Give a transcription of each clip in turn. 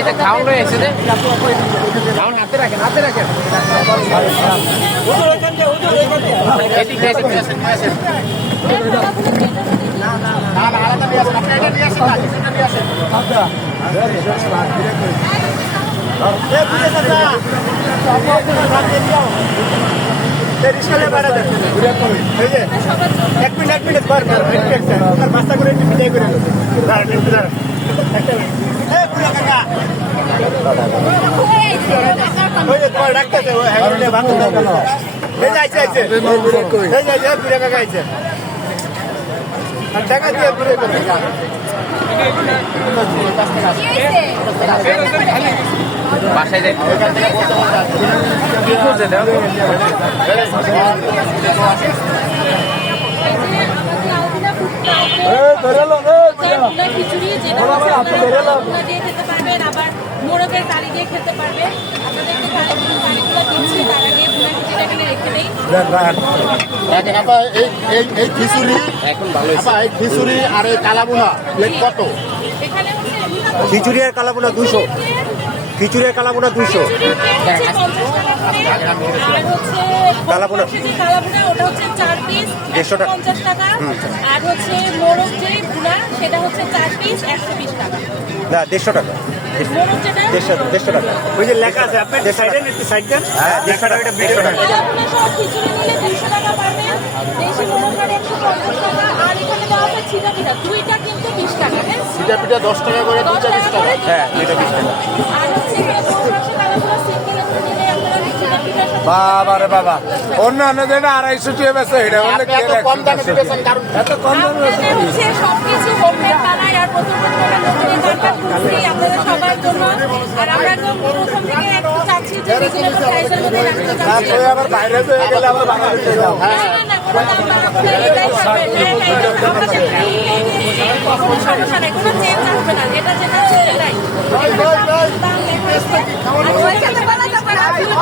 এটা খাওয়ান রয়ে এসে যে খাওয়ান হাতে রাখেন এক মিনিট এক মিনিট, বার আর মাস্তা করে একটু বিদায় করে দাঁড়ান, একটু দাঁড়ান। হ্যাঁ টাকা দিয়ে পুরে করে বাসায় যাই কি করছে দাও খিচুড়ি যেটা দিয়ে খেতে পারবেন আবার মোরগের কালি দিয়ে খেতে পারবেন। আপনাদেরকে কালিগুলো কালিগুলো দিচ্ছি তার আগে এখানে রেখে দেই। এই এই এই খিচুড়ি এখন ভালো এই খিচুড়ি আর এই কালাবুনা প্লেট কত? এখানে খিচুড়ি আর কালাবুনা দুশো। খিচুড়ি। আর কালাবুনা দুশো পিস দেড়শো টাকা। আর হচ্ছে মোরগ যে ভুনা সেটা হচ্ছে চার পিস একশো বিশ টাকা। না দেড়শো টাকা। দেড়শো দেড়শো টাকা। ওই যে লেখা আছে আপনার সাইডে সাইড দেন। হ্যাঁ দেড়শো টাকা দেড়শো টাকা। ছিটা পিঠা দুইটা কিন্তু বিশ টাকা হ্যাঁ? পিঠা পিঠা দশ টাকা করে দশ বিশ টাকা হ্যাঁ টাকা। বাবা রে বাবা। অন্যান্য যেটা আড়াইশো টাকা বেছে এটা হলে এত কম দামে দিতেছেন কারণ এত কম দামে বেচে? আপনাদের হচ্ছে সবকিছু হোমমেড বানাই আর প্রথম আবার বাইরে হয়ে গেলে আবার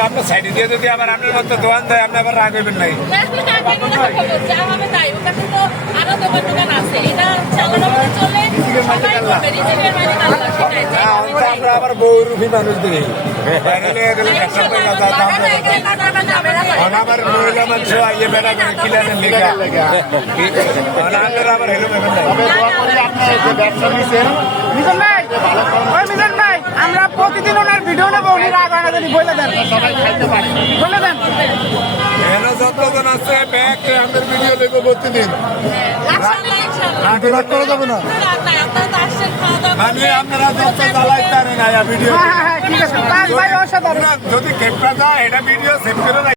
আপনার সাইডে দিয়ে যদি আবার আপনার মতো দোকান দেয় আপনি আবার রাগ হইবেন নাই। হ্যাঁ, আমরা তাই। আমরা আবার মানুষ দিই আবার মহিলা মানুষ আইয়ে বেড়া করে কিলানে লেগে। আবার ব্যবসা নিছেন ভাই ওই মিজান ভাই আমরা প্রতিদিন ওনার ভিডিও নেব উনি রাগ না যদি বলে দেন। সবাই খাইতে পারে। বলে দেন। এখানে যতজন আছে ব্যাগ আমাদের ভিডিও প্রতিদিন। রাগ করা যাবে না। মানে আপনারা যত চালাই তারে না ভিডিও। হ্যাঁ হ্যাঁ হ্যাঁ ঠিক আছে। ভাই ওর সাথে যদি কেটটা যায় এটা ভিডিও সেভ করে রাখ-